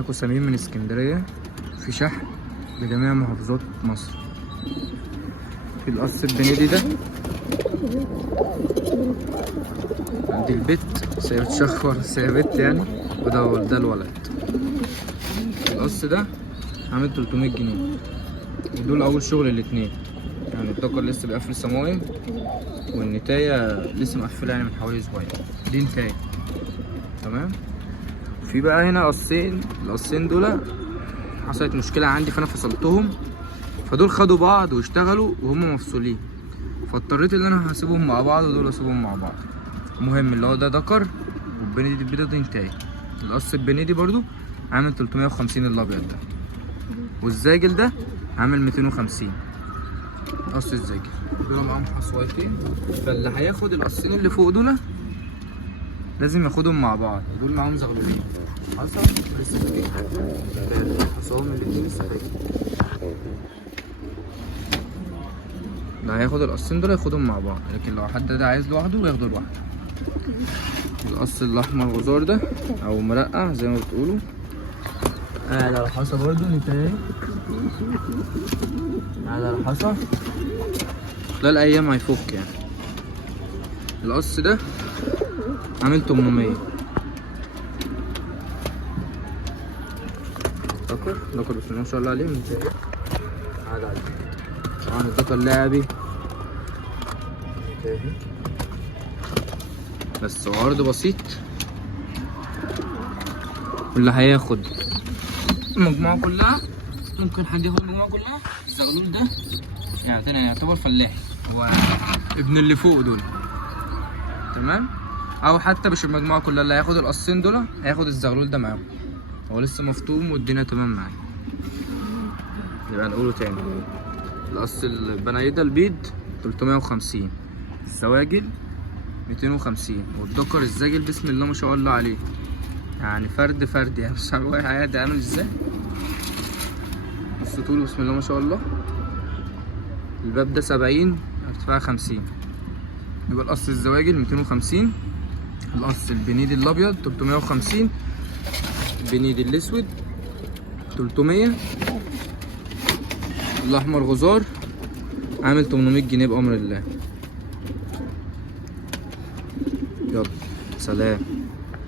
معاكم سمير من اسكندرية، في شحن لجميع محافظات مصر. في القص البنيدي ده عند البيت، سايبت شخور سايبت يعني، وده الولد. القص ده عامل 300 جنيه، ودول أول شغل الاتنين. يعني الدكر لسه بيقفل صمايم، والنتاية لسه مقفلة يعني من حوالي أسبوعين. دي نتاية تمام. في بقى هنا القصين دول حصلت مشكلة عندي فأنا فصلتهم، فدول خدوا بعض واشتغلوا وهم مفصولين، فاضطريت ان انا هسيبهم مع بعض ودول اسيبهم مع بعض. المهم اللي هو ده دكر، والبنيدي البيضة دي نتاية. القص البنيدي برضو عامل 350 الابيض ده، والزاجل ده عامل 250. قص الزاجل دول معاهم حصويتين، فاللي هياخد القصين اللي فوق دول لازم ياخدهم مع بعض. دول معاهم زغلولين، حصى لسه فاكر حصاهم الاتنين لسه فاكر. اللي هياخد القصين دول ياخدهم مع بعض، لكن لو حد ده عايز لوحده ياخده لوحده. القص الاحمر غزار ده او مرقع زي ما بتقولوا، قاعد على الحصى برضه نتاية، قاعد على الحصى خلال ايام هيفك يعني. القص ده عامل 800. دكر بسم الله ما شاء الله عليه نتاية، قاعد على البيت. طبعا الدكر لعبي بس عرض بسيط. واللي هياخد المجموعة كلها، ممكن حد ياخد المجموعة كلها. الزغلول ده يعني يعتبر فلاحي، هو ابن اللي فوق دول تمام، او حتى مش المجموعة كلها. اللي هياخد القصين دول هياخد الزغلول ده معاهم، هو لسه مفطوم والدنيا تمام معاه. يبقى نقوله تاني، القص البنايدة البيض 350، الزواجل 250، والدكر الزاجل بسم الله ما شاء الله عليه يعني فرد يعني، مش عارف عادي عامل ازاي. بص طوله بسم الله ما شاء الله. الباب ده 70، ارتفاع 50. يبقى القص الزواجل 250، القص البنيدي الابيض 350، البنيدي الاسود 300، الاحمر غزار عامل 800 جنيه بامر الله. يلا سلام.